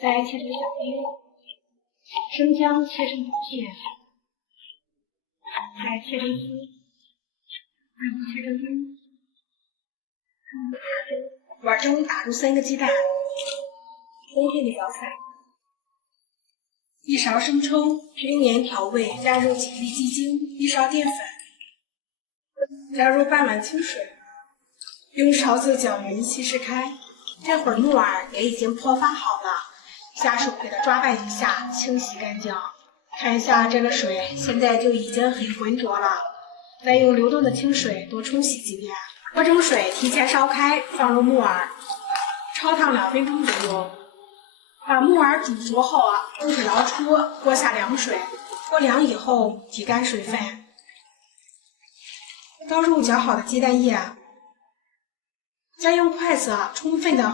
再切成小丁，生姜切成薄片，再切成丝，然后切成丁。碗中打入3个鸡蛋，烘焙的小菜。1勺生抽，均匀调味，加入几粒鸡精，1勺淀粉，加入半碗清水，用勺子搅匀稀释开。这会儿木耳也已经泡发好了，下手给它抓拌一下，清洗干净。看一下这个水，现在就已经很浑浊了。再用流动的清水多冲洗几遍。锅中水提前烧开，放入木耳，焯烫2分钟左右。把木耳煮熟后用水捞出，锅下凉水，锅凉以后挤干水分，倒入搅好的鸡蛋液，再用筷子充分的